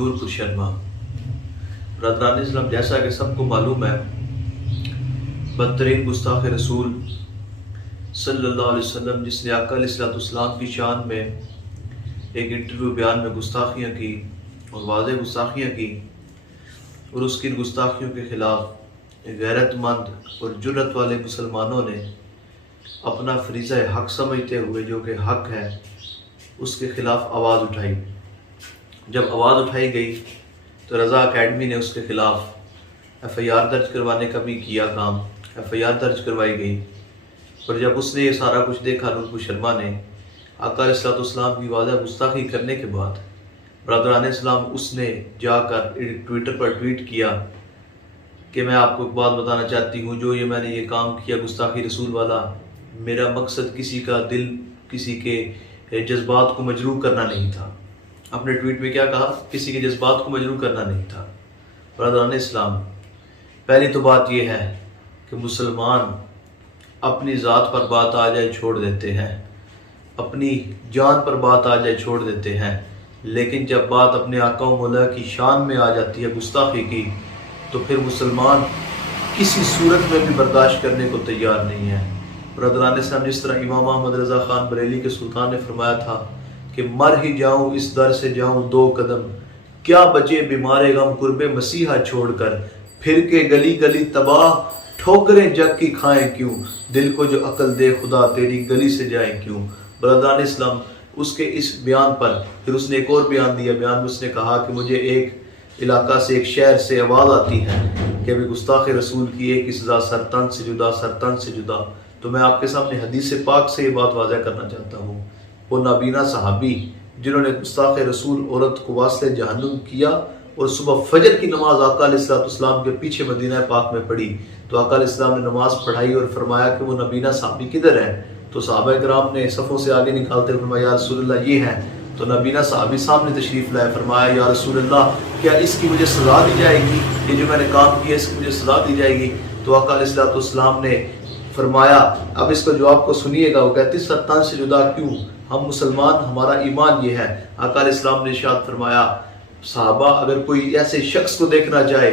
نورپور شرما۔ برادران اسلام، جیسا کہ سب کو معلوم ہے، بدترین گستاخ رسول صلی اللہ علیہ وسلم، جس نے آقا علیہ السلام کی شان میں ایک انٹرویو بیان میں گستاخیاں کی اور واضح گستاخیاں کی، اور اس کی گستاخیوں کے خلاف غیرت مند اور جرت والے مسلمانوں نے اپنا فریضہ حق سمجھتے ہوئے، جو کہ حق ہے، اس کے خلاف آواز اٹھائی۔ جب آواز اٹھائی گئی تو رضا اکیڈمی نے اس کے خلاف ایف آئی آر درج کروانے کا بھی کیا کام۔ ایف آئی آر درج کروائی گئی، اور جب اس نے یہ سارا کچھ دیکھا، نورپور شرما نے آقا علیہ السلام کی واضح گستاخی کرنے کے بعد، برادران اسلام، اس نے جا کر ٹویٹر پر ٹویٹ کیا کہ میں آپ کو ایک بات بتانا چاہتی ہوں، جو میں نے یہ کام کیا گستاخی رسول والا، میرا مقصد کسی کا دل، کسی کے جذبات کو مجروح کرنا نہیں تھا۔ اپنے ٹویٹ میں کیا کہا؟ کسی کے جذبات کو مجروح کرنا نہیں تھا۔ برادران اسلام، پہلی تو بات یہ ہے کہ مسلمان اپنی ذات پر بات آ جائے چھوڑ دیتے ہیں، اپنی جان پر بات آ جائے چھوڑ دیتے ہیں، لیکن جب بات اپنے آقا و مولا کی شان میں آ جاتی ہے گستاخی کی، تو پھر مسلمان کسی صورت میں بھی برداشت کرنے کو تیار نہیں ہے۔ برادران اسلام، جس طرح امام احمد رضا خان بریلی کے سلطان نے فرمایا تھا کہ مر ہی جاؤں اس در سے جاؤں دو قدم، کیا بچے بیمار غم قرب مسیحا چھوڑ کر، پھر کے گلی گلی تباہ ٹھوکریں جگ کی کھائیں کیوں، دل کو جو عقل دے خدا تیری گلی سے جائیں کیوں۔ برادران اسلام، اس کے اس بیان پر پھر اس نے ایک اور بیان دیا۔ بیان میں اس نے کہا کہ مجھے ایک علاقہ سے، ایک شہر سے آواز آتی ہے کہ ابھی گستاخ رسول کی ایک ہی سزا، سر تن سے جدا، سر تن سے جدا۔ تو میں آپ کے سامنے حدیث پاک سے یہ بات واضح کرنا چاہتا ہوں۔ وہ نابینا صحابی جنہوں نے گستاخ رسول عورت کو واسطے جہنم کیا اور صبح فجر کی نماز آقا علیہ السلام کے پیچھے مدینہ پاک میں پڑھی، تو آقا علیہ السلام نے نماز پڑھائی اور فرمایا کہ وہ نابینا صحابی کدھر ہے؟ تو صحابہ کرام نے صفوں سے آگے نکالتے فرمایا یا رسول اللہ یہ ہے۔ تو نابینا صحابی سامنے تشریف لائے، فرمایا یا رسول اللہ کیا اس کی مجھے سزا دی جائے گی؟ یہ جو میں نے کام کیا اس کی مجھے سزا دی جائے گی؟ تو آقا علیہ السلام نے فرمایا، اب اس کا جواب کو سنیے گا۔ وہ کہتی سرطان سے جدا کیوں؟ ہم مسلمان، ہمارا ایمان یہ ہے۔ آقا علیہ السلام نے ارشاد فرمایا، صحابہ اگر کوئی ایسے شخص کو دیکھنا چاہے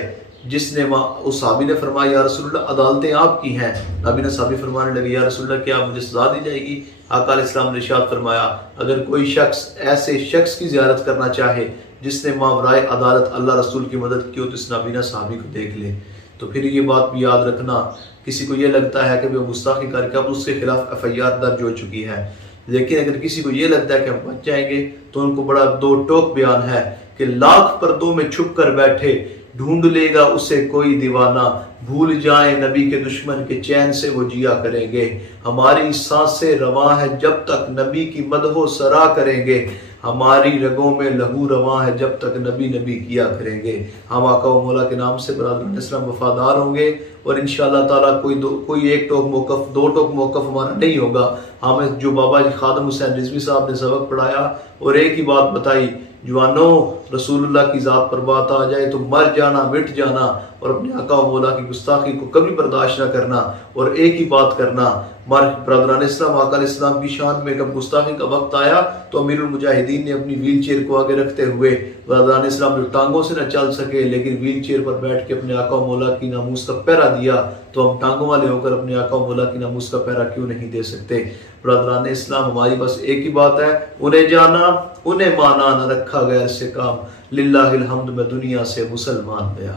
جس نے، اس صحابی نے فرمایا یا رسول اللہ عدالتیں آپ کی ہیں۔ نابینا صحابی فرمانے لگے یا رسول اللہ کیا مجھے سزا دی جائے گی؟ آقا علیہ السلام نے ارشاد فرمایا، اگر کوئی شخص ایسے شخص کی زیارت کرنا چاہے جس نے ماورائے عدالت اللہ رسول کی مدد کی ہو، تو اس نابینا صحابی کو دیکھ لے۔ تو پھر یہ بات بھی یاد رکھنا، کسی کو یہ لگتا ہے کہ وہ گستاخی کر کے اب اس کے خلاف ایف آئی آر درج ہو چکی ہے، لیکن اگر کسی کو یہ لگتا ہے کہ ہم بچ جائیں گے، تو ان کو بڑا دو ٹوک بیان ہے کہ لاکھ پردوں میں چھپ کر بیٹھے ڈھونڈ لے گا اسے کوئی دیوانہ، بھول جائیں نبی کے دشمن کے چین سے وہ جیا کریں گے، ہماری سانسیں رواں ہے جب تک نبی کی مدح و سرا کریں گے، ہماری رگوں میں لہو رواں ہے جب تک نبی نبی کیا کریں گے۔ ہم آقا و مولا کے نام سے برادران اسلام وفادار ہوں گے، اور انشاءاللہ تعالیٰ کوئی ایک ٹوک موقف، دو ٹوک موقف ہمارا نہیں ہوگا۔ ہمیں جو بابا جی خادم حسین رضوی صاحب نے سبق پڑھایا اور ایک ہی بات بتائی، جوانوں رسول اللہ کی ذات پر بات آ جائے تو مر جانا، مٹ جانا، اور اپنے آقا و مولا کی گستاخی کو کبھی برداشت نہ کرنا، اور ایک ہی بات کرنا۔ برادران اسلام، آقا علیہ السلام کی شان میں جب گستاخی کا وقت آیا تو امیر المجاہدین نے اپنی ویل چیئر کو آگے رکھتے ہوئے، برادران اسلام جو ٹانگوں سے نہ چل سکے لیکن ویل چیئر پر بیٹھ کے اپنے آقا و مولا کی ناموس کا پہرا دیا، تو ہم ٹانگوں والے ہو کر اپنے آقا و مولا کی ناموس کا پہرا کیوں نہیں دے سکتے؟ برادران اسلام، ہماری بس ایک ہی بات ہے، انہیں جانا انہیں مانا، نہ رکھا غیر سے کام، للہ الحمد میں دنیا سے مسلمان گیا۔